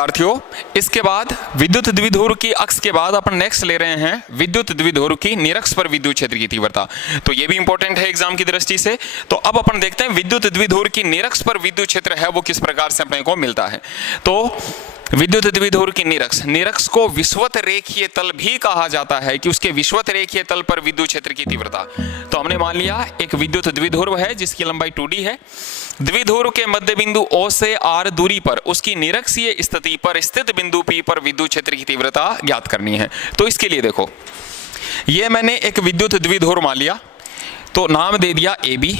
विद्यार्थियों, इसके बाद विद्युत द्विध्रुव की अक्ष के बाद अपन नेक्स्ट ले रहे हैं विद्युत द्विध्रुव की निरक्ष पर विद्युत क्षेत्र की तीव्रता। तो ये भी इंपॉर्टेंट है एग्जाम की दृष्टि से। तो अब अपन देखते हैं विद्युत द्विध्रुव की निरक्ष पर विद्युत क्षेत्र है वो किस प्रकार से अपने को मिलता है। तो विद्युत द्विध्रुव की निरक्ष को विषुवत रेखीय तल भी कहा जाता है कि उसके विषुवत रेखीय तल पर विद्युत क्षेत्र की तीव्रता। तो हमने मान लिया एक विद्युत द्विध्रुव है जिसकी लंबाई 2d है। द्विध्रुव के मध्य बिंदु O से R दूरी पर उसकी निरक्षीय स्थिति पर स्थित बिंदु P पर विद्युत क्षेत्र की तीव्रता ज्ञात करनी है। तो इसके लिए देखो, ये मैंने एक विद्युत द्विध्रुव मान लिया, तो नाम दे दिया AB।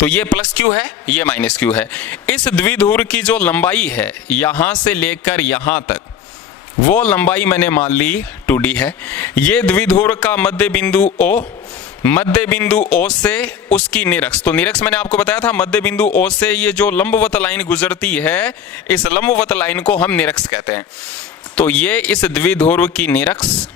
तो ये प्लस Q है, ये माइनस Q है। इस द्विध्रुव की जो लंबाई है यहां से लेकर यहां तक, वो लंबाई मैंने मान ली 2d है। ये द्विध्रुव का मध्य बिंदु O, मध्य बिंदु O से उसकी निरक्ष, तो निरक्ष मैंने आपको बताया था मध्य बिंदु O से ये जो लंबवत लाइन गुजरती है, इस लंबवत लाइन को हम निरक्ष कहते हैं। तो ये इस द्विध्रुव की निरक्ष,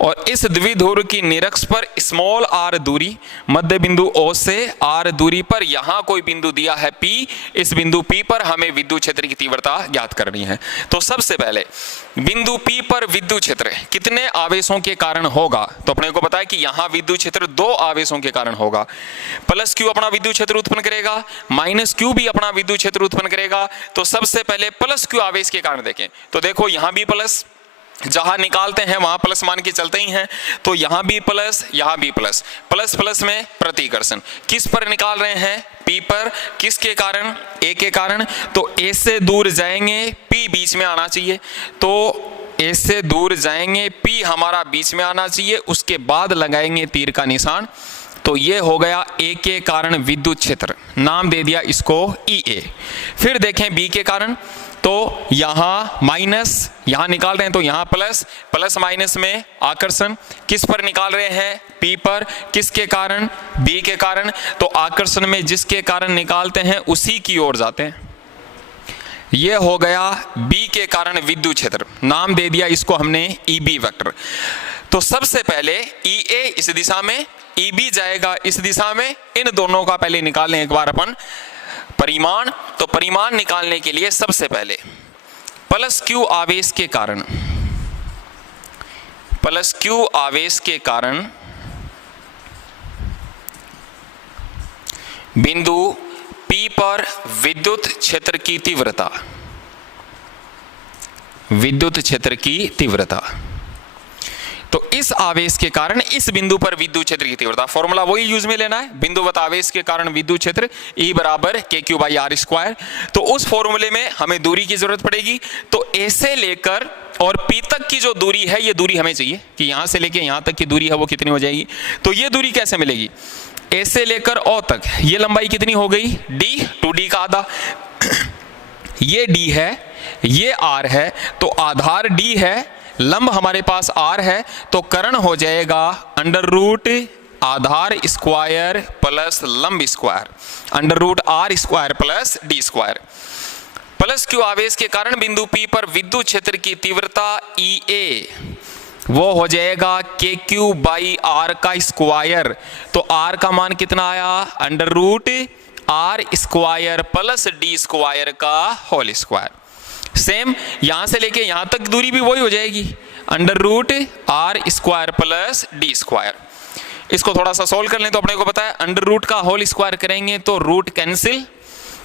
और इस द्विध्रुव की निरक्ष पर स्मॉल r दूरी, मध्य बिंदु O से r दूरी पर यहां कोई बिंदु दिया है P, इस बिंदु P पर हमें विद्युत क्षेत्र की तीव्रता ज्ञात करनी है। तो सबसे पहले बिंदु P पर विद्युत क्षेत्र कितने आवेशों के कारण होगा, तो अपने को पता है कि यहां विद्युत क्षेत्र 2 आवेशों के कारण होगा। प्लस Q अपना विद्युत क्षेत्र उत्पन्न करेगा, माइनस Q भी अपना विद्युत क्षेत्र उत्पन्न करेगा। तो सबसे पहले प्लस Q आवेश के कारण देखें, तो देखो यहां भी प्लस, जहां निकालते हैं वहां प्लस मान के चलते ही हैं। तो यहां भी प्लस, यहां भी प्लस, प्लस प्लस में प्रतिकर्षण किस पर निकाल रहे हैं, P पर। किसके कारण, A के कारण। तो A से दूर जाएंगे, P बीच में आना चाहिए। तो A से दूर जाएंगे, P हमारा बीच में आना चाहिए, उसके बाद लगाएंगे तीर का निशान। तो ये हो गया A के कारण विद्युत क्षेत्र, नाम दे दिया इसको EA। फिर देखें B के कारण, तो यहां माइनस, यहां निकाल रहे हैं तो यहां प्लस, प्लस माइनस में आकर्षण किस पर निकाल रहे हैं, P पर। किसके कारण, B के कारण। तो आकर्षण में जिसके कारण निकालते हैं उसी की ओर जाते हैं। यह हो गया B के कारण विद्युत क्षेत्र, नाम दे दिया इसको हमने EB वेक्टर। तो सबसे पहले EA इस दिशा में, EB जाएगा इस दिशा में। इन दोनों का पहले निकाल लें एक बार अपन परिमाण। तो परिमाण निकालने के लिए सबसे पहले प्लस Q आवेश के कारण, प्लस Q आवेश के कारण बिंदु P पर विद्युत क्षेत्र की तीव्रता, विद्युत क्षेत्र की तीव्रता। तो इस आवेश के कारण इस बिंदु पर विद्युत क्षेत्र की तीव्रता, फॉर्मूला वही यूज में लेना है, बिंदुवत आवेश के कारण विद्युत क्षेत्र E बराबर KQ/R²। तो उस फॉर्मूले में हमें दूरी की जरूरत पड़ेगी। तो A से लेकर और P तक की जो दूरी है, ये दूरी हमें चाहिए कि यहां से लेकर यहां तक की दूरी है वो कितनी हो जाएगी। तो ये दूरी कैसे मिलेगी, A से लेकर O तक ये लंबाई कितनी हो गई, D, 2D का आधा। ये D है, ये R है, तो आधार D है, लंब हमारे पास R है, तो कर्ण हो जाएगा √ आधार स्क्वायर प्लस लंब square, √R² plus D²। Plus Q आवेश के कारण बिंदु P पर विद्युत क्षेत्र की तीव्रता EA वो हो जाएगा KQ/R²। तो R का मान कितना आया, √R² प्लस D² का होल स्क्वायर। सेम यहां से लेके यहां तक दूरी भी वही हो जाएगी, √R² प्लस D²। इसको थोड़ा सा सोल्व कर लें तो अपने को पता है √ का होल स्क्वायर करेंगे तो रूट कैंसिल,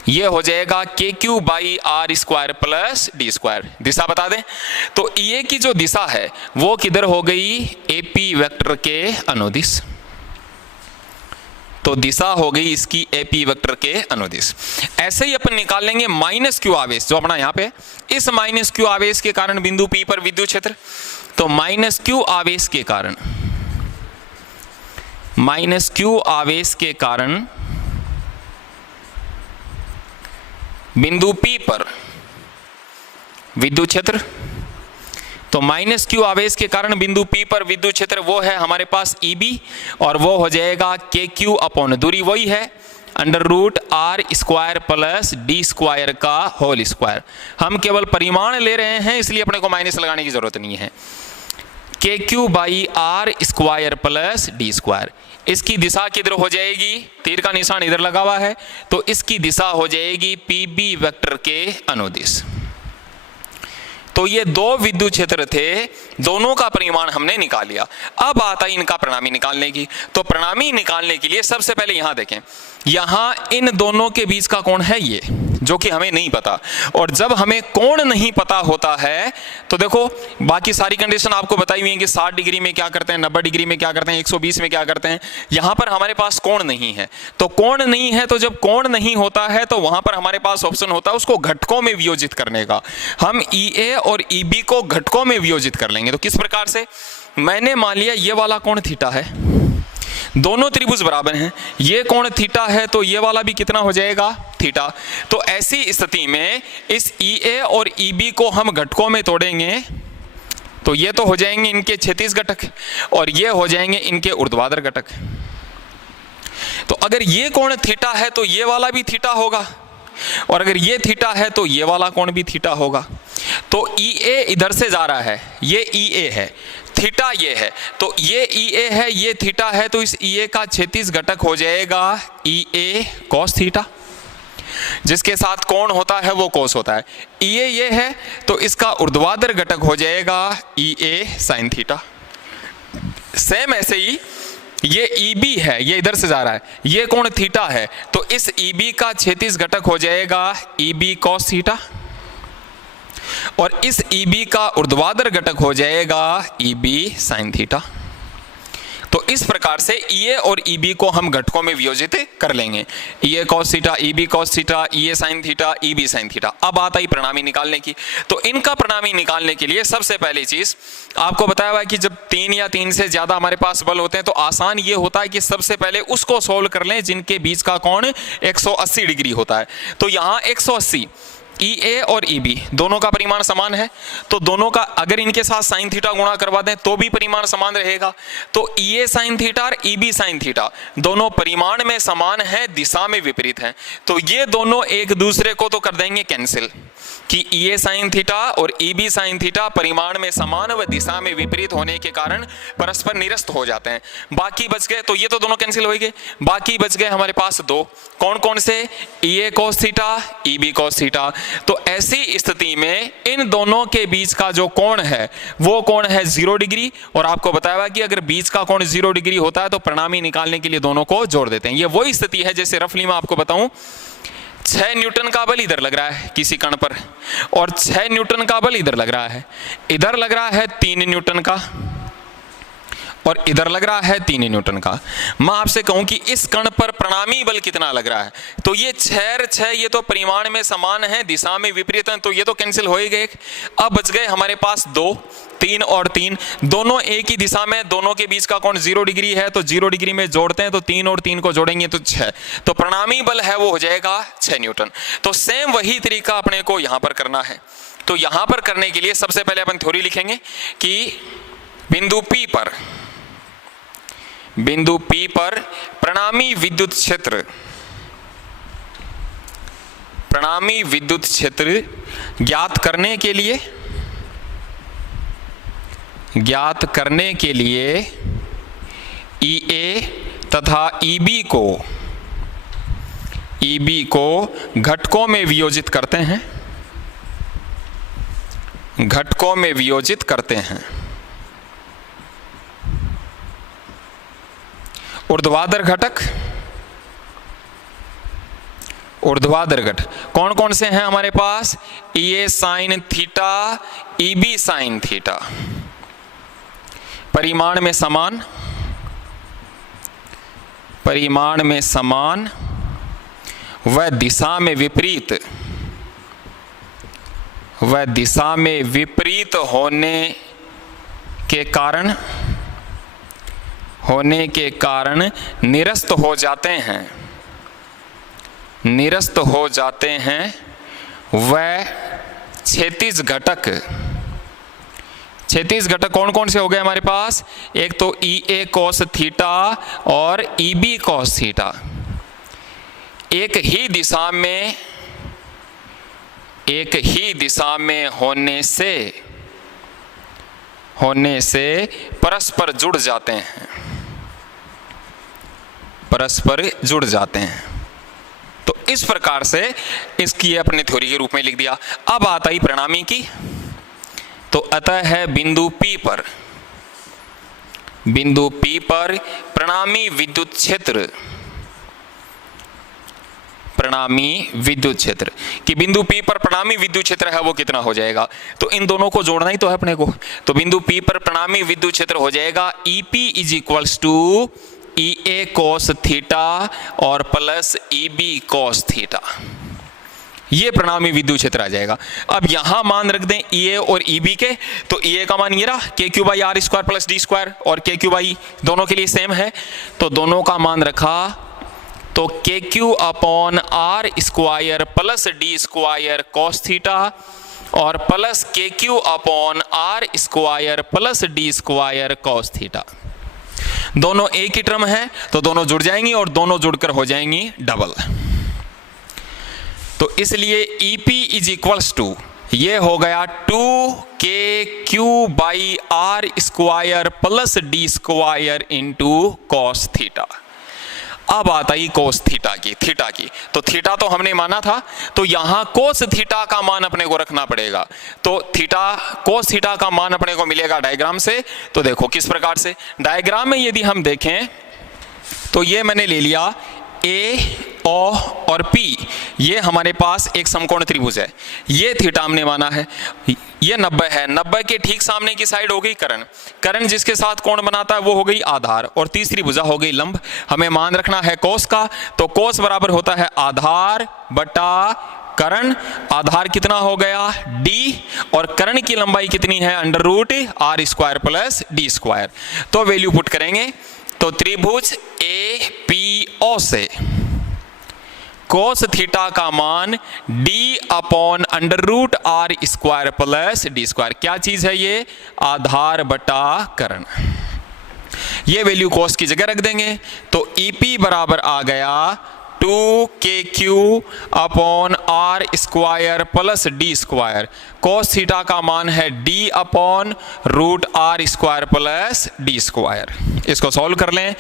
ये हो जाएगा KQ/R² प्लस D²। दिशा बता दें तो EA की जो दिशा है वो किधर हो गई, AP वेक्टर के अनुदिश। तो दिशा हो गई इसकी AP वेक्टर के अनुदिश। ऐसे ही अपन निकाल लेंगे माइनस Q आवेश जो अपना यहाँ पे, इस माइनस Q आवेश के कारण बिंदु P पर विद्युत क्षेत्र। तो माइनस Q आवेश के कारण, माइनस Q आवेश के कारण बिंदु P पर विद्युत क्षेत्र। तो माइनस Q आवेश के कारण बिंदु P पर विद्युत क्षेत्र वो है हमारे पास EB, और वो हो जाएगा KQ अपॉन दूरी वही है √R² प्लस D² का होल स्क्वायर। हम केवल परिमाण ले रहे हैं इसलिए अपने को माइनस लगाने की जरूरत नहीं है। KQ/R² plus D²। इसकी दिशा किधर हो जाएगी, तीर का निशान इधर लगा हुआ है, तो इसकी दिशा हो जाएगी पीबी वेक्टर के अनुदिश। तो ये दो विद्युत क्षेत्र थे, दोनों का परिमाण हमने निकाल लिया। अब आता है इनका परिणामी निकालने की। तो परिणामी निकालने के लिए सबसे पहले यहां देखें, यहां इन दोनों के बीच का कोण है ये, जो कि हमें नहीं पता। और जब हमें कोण नहीं पता होता है तो देखो बाकी सारी कंडीशन आपको बताई हुई है कि 60 डिग्री में क्या करते हैं, 90 डिग्री में क्या करते हैं, 120 में क्या करते हैं। यहां पर हमारे पास कोण नहीं है, तो कोण नहीं है, तो जब कोण नहीं होता है तो वहां पर हमारे पास ऑप्शन होता है उसको घटकों में वियोजित करने का। हम EA और EB को घटकों में वियोजित कर लेंगे। तो किस प्रकार से, मैंने मान लिया ये वाला कोण थीटा है, दोनों त्रिभुज बराबर हैं, ये कोण थीटा है तो ये वाला भी कितना हो जाएगा, थीटा। तो ऐसी स्थिति में इस EA और EB को हम घटकों में तोड़ेंगे तो ये तो हो जाएंगे इनके क्षैतिज घटक और ये हो जाएंगे इनके ऊर्ध्वाधर घटक। तो अगर ये कोण थीटा है तो ये वाला भी थीटा होगा, और अगर ये थीटा है तो ये वाला कोण भी थीटा होगा। तो EA इधर से जा रहा है, ये EA है, थीटा ये है, तो ये EA है, ये थीटा है, तो इस EA का क्षैतिज घटक हो जाएगा EA cos थीटा, जिसके साथ कोण होता है वो कोस होता है। EA ये है तो इसका ऊर्ध्वाधर घटक हो जाएगा EA sin थीटा। सेम ऐसे ही ये EB है, ये इधर से जा रहा है, ये कोण थीटा है, तो इस EB का क्षैतिज घटक हो जाएगा EB cos थीटा, और इस EB का ऊर्ध्वाधर घटक हो जाएगा EB sin थीटा। तो इस प्रकार से EA और EB को हम घटकों में वियोजित कर लेंगे, EA cos theta, EB cos theta, EA sin theta, EB sin theta. अब आता है परिणामी निकालने की। तो इनका परिणामी निकालने के लिए सबसे पहली चीज आपको बताया हुआ है कि जब 3 या 3 से ज्यादा हमारे पास बल होते हैं तो आसान ये होता है कि सबसे पहले उसको सोल्व कर लें जिनके बीच का कोण 180 डिग्री होता है। तो यहाँ 180, EA और EB दोनों का परिमाण समान है, तो दोनों का अगर इनके साथ साइन थीटा गुणा करवा दें तो भी परिमाण समान रहेगा। तो EA sin थीटा और EB sin थीटा दोनों परिमाण में समान है, दिशा में विपरीत हैं, तो ये दोनों एक दूसरे को तो कर देंगे कैंसिल कि EA sin थीटा और EB sin थीटा परिमाण में समान व दिशा में विपरीत होने के कारण परस्पर निरस्त हो जाते हैं। बाकी बच गए, तो ये तो दोनों कैंसिल हो गए, बाकी बच गए हमारे पास दो, कौन कौन से, EA cos theta, EB cos theta. तो ऐसी स्थिति में इन दोनों के बीच का जो कोण है वो कोण है 0 डिग्री, और आपको बताया हुआ कि अगर बीच का कोण 0 डिग्री होता है तो परिणामी निकालने के लिए दोनों को जोड़ देते हैं। ये वही स्थिति है जैसे रफली मैं आपको बताऊं, 6 न्यूटन का बल इधर लग रहा है किसी कण पर, और 6 न्यूटन का बल इधर लग रहा है, इधर लग रहा है 3 न्यूटन का और इधर लग रहा है 3 न्यूटन का। मैं आपसे कहूं कि इस कण पर परिणामी बल कितना लग रहा है, तो ये 6 ये तो परिमाण में समान है, दिशा में विपरीत है, तो ये तो कैंसिल हो ही गए। अब बच गए हमारे पास 2, 3 और 3, दोनों एक ही दिशा में, दोनों के बीच का कोण 0 डिग्री है, तो 0 डिग्री में जोड़ते हैं तो 3 और 3 को जोड़ेंगे तो 6, तो परिणामी बल है वो हो जाएगा 6 न्यूटन। तो सेम वही तरीका अपने को यहां पर करना है। तो यहां पर करने के लिए सबसे पहले अपन थ्योरी लिखेंगे कि बिंदु P पर परिणामी विद्युत क्षेत्र ज्ञात करने के लिए EA तथा EB को घटकों में वियोजित करते हैं। ऊर्ध्वाधर घटक कौन कौन से हैं हमारे पास, EA sin theta, EB sin theta, परिमाण में समान व दिशा में विपरीत होने के कारण निरस्त हो जाते हैं वह क्षैतिज घटक कौन कौन से हो गए हमारे पास, एक तो EA cos थीटा और EB cos थीटा, एक ही दिशा में होने से परस्पर जुड़ जाते हैं। परस्पर जुड़ जाते हैं। तो इस प्रकार से इसकी अपने थ्योरी के रूप में लिख दिया। अब आता ही परिणामी की, तो अतः है बिंदु P पर, बिंदु P पर परिणामी विद्युत क्षेत्र, परिणामी विद्युत क्षेत्र कि बिंदु P पर परिणामी विद्युत क्षेत्र है वो कितना हो जाएगा। तो इन दोनों को जोड़ना ही तो है अपने को। तो बिंदु P पर परिणामी विद्युत क्षेत्र हो जाएगा EP is equals to EA cos theta और प्लस EB cos थीटा, ये परिणामी विद्युत क्षेत्र आ जाएगा। अब यहां मान रख दें EA और EB के, तो EA का मान ये रहा KQ/R² प्लस D स्क्वायर, और KQ दोनों के लिए सेम है, तो दोनों का मान रखा तो KQ/R² plus D square cos theta और plus KQ/R² plus D square cos theta. दोनों एक ही टर्म है तो दोनों जुड़ जाएंगी और दोनों जुड़कर हो जाएंगी डबल। तो इसलिए EP इज इक्वल्स टू, ये हो गया 2KQ/R² plus D square into cos theta. अब आता ही cos थीटा की, तो थीटा तो हमने माना था, तो यहां cos थीटा का मान अपने को रखना पड़ेगा। तो cos थीटा का मान अपने को मिलेगा डायग्राम से। तो देखो किस प्रकार से डायग्राम में यदि हम देखें तो ये मैंने ले लिया A, O और P, ये हमारे पास एक समकोण त्रिभुज है, ये थीटा हमने माना है, ये 90 है। 90 के ठीक सामने की साइड हो गई कर्ण जिसके साथ कोण बनाता है वो हो गई आधार, और तीसरी भुजा हो गई लंब। हमें मान रखना है कोस का, तो कोस बराबर होता है आधार बटा कर्ण। आधार कितना हो गया D, और कर्ण की लंबाई कितनी है √R² प्लस D स्क्वायर। तो वैल्यू पुट करेंगे तो त्रिभुज APO से कोस थीटा का मान D/√R² प्लस D स्क्वायर, क्या चीज है ये, आधार बटा कर्ण। ये वैल्यू कोस की जगह रख देंगे तो EP बराबर आ गया 2KQ/R² plus D square. Cos theta का मान है D/√R² प्लस D स्क्वायर। इसको सॉल्व कर लें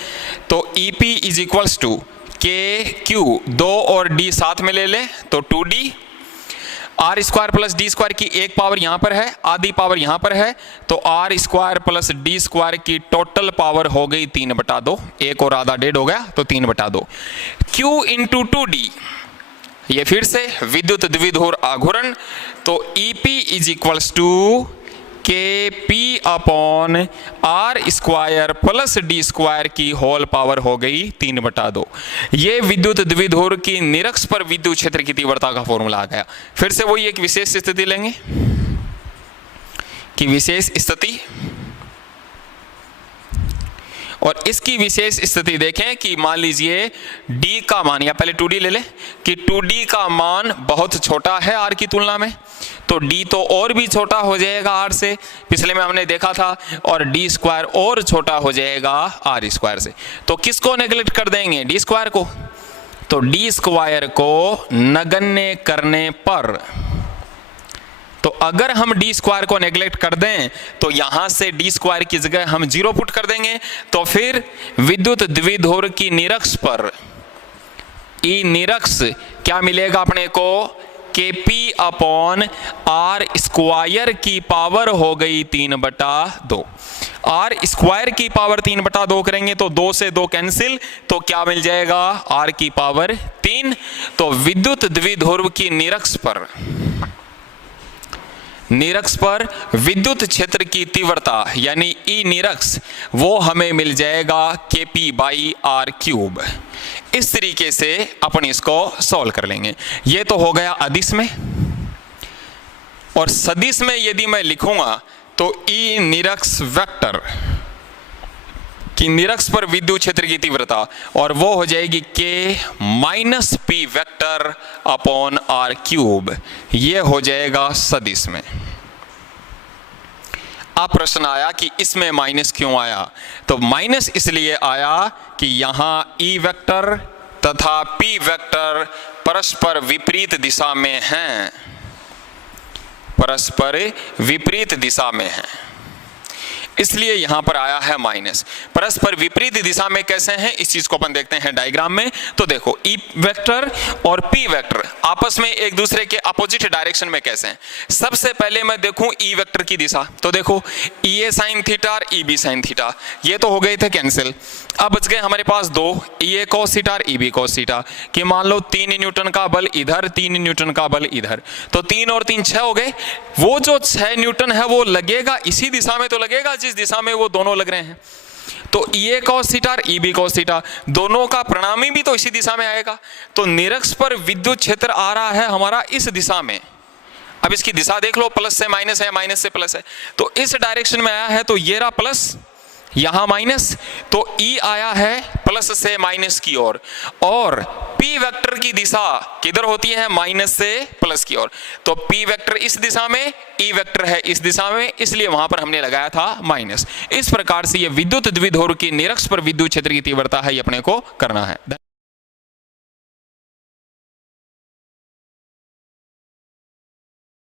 तो EP is equals to KQ, 2 और D साथ में ले लें तो 2D, R² plus D square की एक पावर यहां पर है, आधी पावर यहां पर है, तो R² प्लस D स्क्वायर की टोटल पावर हो गई 3/2, एक और आधा डेढ़ हो गया तो 3/2। Q इंटू 2D, ये फिर से विद्युत द्विध्रुव आघूर्ण, तो EP is equals to KP/R² plus D square की होल पावर हो गई 3/2। ये विद्युत द्विध्रुव की निरक्ष पर विद्युत क्षेत्र की तीव्रता का फॉर्मूला आ गया। फिर से वही एक विशेष स्थिति लेंगे कि विशेष स्थिति, और इसकी विशेष स्थिति देखें कि मान लीजिए D का मान, या पहले 2D ले लें कि 2D का मान बहुत छोटा है R की तुलना में, तो D तो और भी छोटा हो जाएगा R से, पिछले में हमने देखा था, और D स्क्वायर और छोटा हो जाएगा R² से। तो किसको नेग्लेक्ट कर देंगे, D स्क्वायर को। तो D स्क्वायर को नगण्य करने पर, तो अगर हम D स्क्वायर को नेग्लेक्ट कर दें तो यहां से D स्क्वायर की जगह हम 0 पुट कर देंगे, तो फिर विद्युत द्विध्रुव की निरक्ष पर E निरक्ष क्या मिलेगा अपने को, KP/R² की पावर हो गई 3/2। R² की पावर 3/2 करेंगे तो 2 से 2 कैंसिल, तो क्या मिल जाएगा R की पावर 3। तो विद्युत द्विध्रुव की निरक्ष पर विद्युत क्षेत्र की तीव्रता यानी E निरक्ष, वो हमें मिल जाएगा KP/R³। इस तरीके से अपन इसको सॉल्व कर लेंगे। ये तो हो गया अदिश में, और सदिश में यदि मैं लिखूंगा तो E निरक्ष वेक्टर की निरक्ष पर विद्युत क्षेत्र की तीव्रता, और वो हो जाएगी K-P वेक्टर अपॉन R³। ये हो जाएगा सदिश में। अब प्रश्न आया कि इसमें माइनस क्यों आया, तो माइनस इसलिए आया कि यहां E वेक्टर तथा P वेक्टर परस्पर विपरीत दिशा में हैं, परस्पर विपरीत दिशा में हैं। इसलिए यहां पर आया है माइनस। परस्पर विपरीत दिशा में कैसे हैं इस चीज को अपन देखते हैं डायग्राम में। तो देखो ई वेक्टर और पी वेक्टर आपस में एक दूसरे के अपोजिट डायरेक्शन में कैसे हैं। सबसे पहले मैं देखूं ई वेक्टर की दिशा, तो देखो ई ए साइन थीटा और ई बी साइन थीटा, ये तो हो गए थे कैंसिल। अब बच गए हमारे पास दो, ई ए कॉस थीटा और ई बी कॉस थीटा, कि मान लो 3 न्यूटन का बल इधर, 3 न्यूटन का बल इधर, तो 3 और 3 6 हो गए। वो जो 6 न्यूटन है वो लगेगा इसी दिशा में तो लगेगा जिस दिशा में वो दोनों लग रहे हैं। तो ई ए कॉस थीटा और ई बी कॉस थीटा दोनों का परिणामी भी तो इसी दिशा में आएगा। तो निरक्ष पर विद्युत क्षेत्र आ रहा है हमारा इस दिशा में। अब इसकी दिशा देख लो, प्लस से माइनस है, माइनस से प्लस है, तो इस डायरेक्शन में आया है, तो ये रहा प्लस, यहां माइनस, तो ई आया है प्लस से माइनस की ओर। और पी वेक्टर की दिशा किधर होती है, माइनस से प्लस की ओर। तो पी वेक्टर इस दिशा में, ई वेक्टर है इस दिशा में, इसलिए वहां पर हमने लगाया था माइनस। इस प्रकार से ये विद्युत द्विध्रुव की निरक्ष पर विद्युत क्षेत्र की तीव्रता है, ये अपने को करना है।